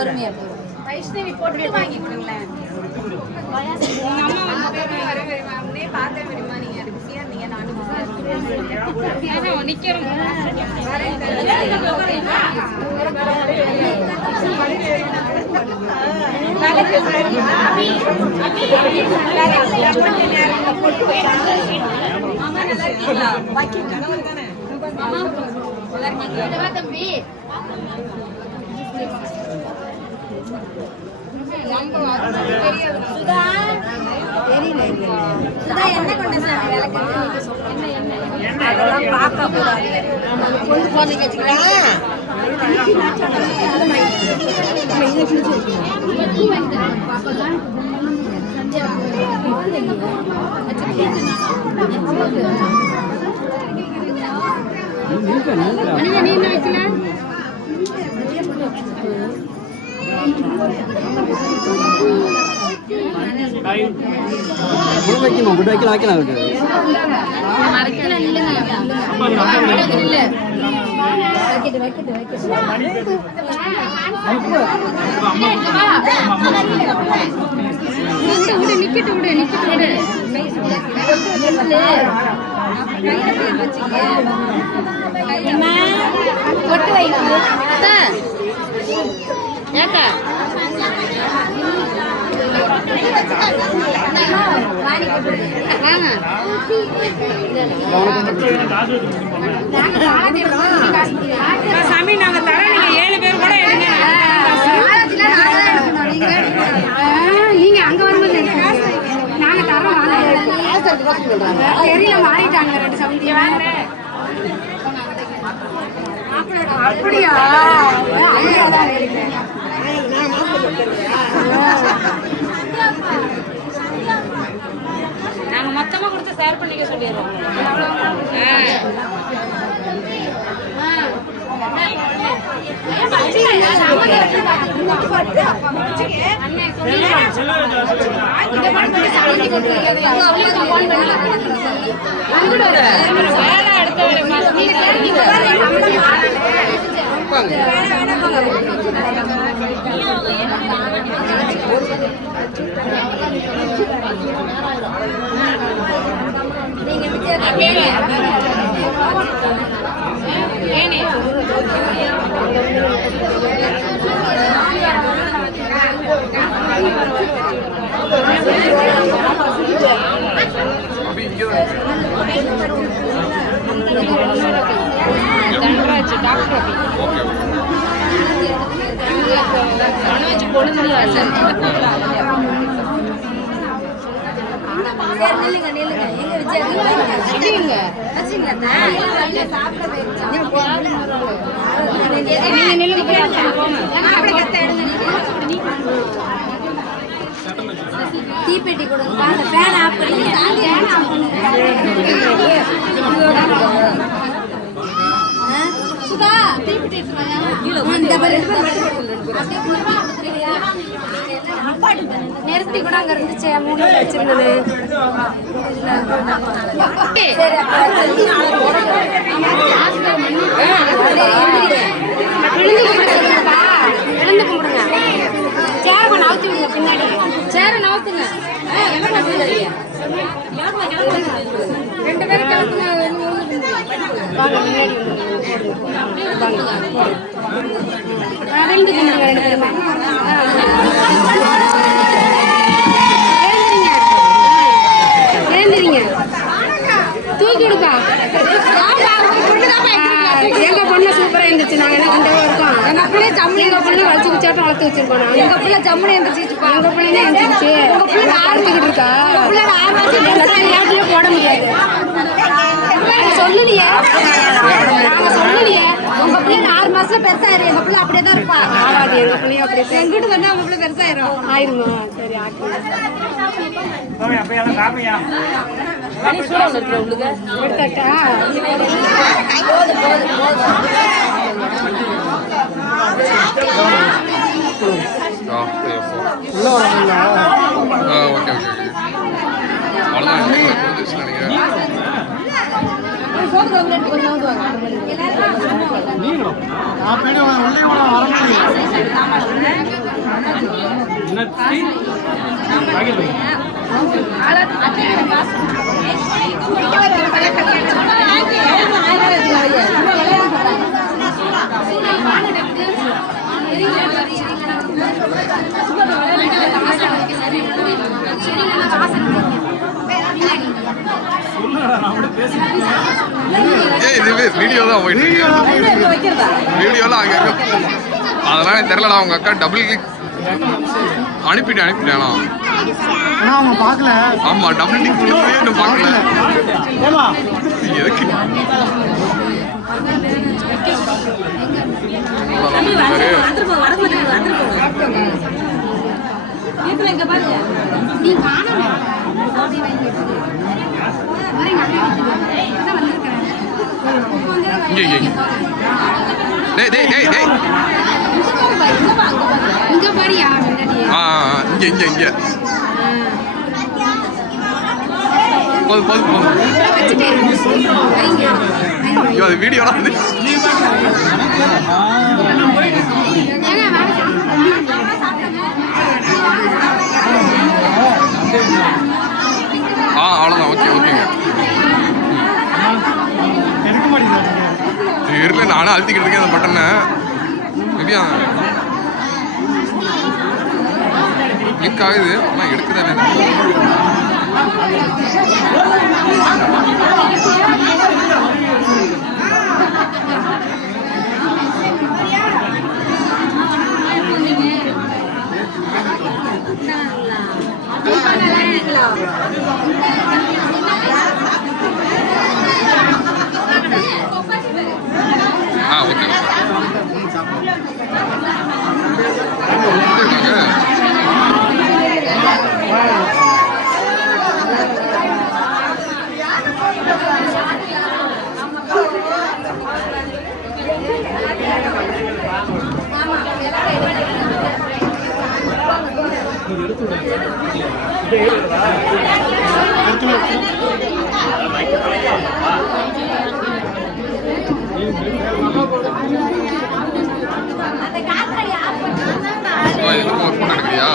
பொறுமையா வைஷ்ணவி போட்டு வாங்கி கொடுங்களேன். பார்த்தேன் தெரியுமா, நீங்க பிஸியா இருந்தீங்க, நானும் நிக்கிறோம். தம்பி சுதா என்ன கொண்ட சார் விளக்கு அதெல்லாம் பார்க்க கூடாது. கொண்டு போறதுக்கு வச்சுக்கலாம். நீ என்ன வைக்கலாம்? சாமி நாங்க தரோம், நீங்க 7 பேர் கூட எடுங்க. நீங்க அங்க வரும்போது நாங்க தரோம். தெரியல, மாறிட்டாங்க 2 சவுண்ட். அப்படியா? நாங்க மொத்தமா கொடுத்து ஷேர் பண்ணிக்க சொல்லிடுறோம். தீப்பெட்டி கொடுங்க. அந்த ஃபேன் ஆஃப் பண்ணுங்க. சுதா தீப்பெட்டி நிறுத்தி கூட அங்க இருந்துச்சு. 3 வச்சிருந்தது. விழுந்து கும்பிடுங்க. சேர கொஞ்சம் நவுத்தி விடுங்க. பின்னாடி சேர நவுத்துங்க. 2 பேரும் கிளம்புங்க. வாங்க முன்னாடி தூக்கி விடுப்பா. எங்க பொண்ணு சூப்பரா இருந்துச்சு. நாங்க என்ன கண்டே இருக்கோம். எங்க பிள்ளை ஜம்முனி, எங்க பிள்ளை வளர்த்து வச்சாட்டும் வளர்த்து வச்சிருக்கோம். எங்க பிள்ளை ஜம்முனி இருந்துச்சு. எங்க பிள்ளைனே இருந்துச்சு. உங்க பிள்ளை ஆடுத்துக்கிட்டு இருக்கா. போட முடியாது. சொல்லலையே, நாங்க சொல்லலையே. உங்க பிள்ளை 6 மாசத்துல பெருசாயிரும். எங்க பிள்ளை அப்படியே தான் இருப்பா. ஆகாது. எங்க பிள்ளையும் அப்படியே எங்கிட்ட வந்தா உங்க பிள்ளை பெருசாயிரும். ஆயிருமா? சரி எடுத்தாட்டா. இதுவே வீடியோ தான் போயிட்டு இருக்கு. வீடியோலாம் அங்கே இருக்கு. அதெல்லாம் எனக்கு தெரியலடா. அவங்க அக்கா டபுள் கிளிக் அனுப்பிட்டேன் அவங்க பார்க்கல. ஆமா டபுள் கிளிக் பண்ணவே இன்னும் பார்க்கல. எதுக்கு இங்க போதும் அது வீடியோ அவ்வளோதான். ஓகேங்க தெரியல. நானும் அழுத்திக்கிட்டு இருக்கேன் அந்த பட்டனை. எப்படியா கிளிக் ஆகுது ஆனால் எடுக்குதானே. ஓகே எடுக்கிறியா?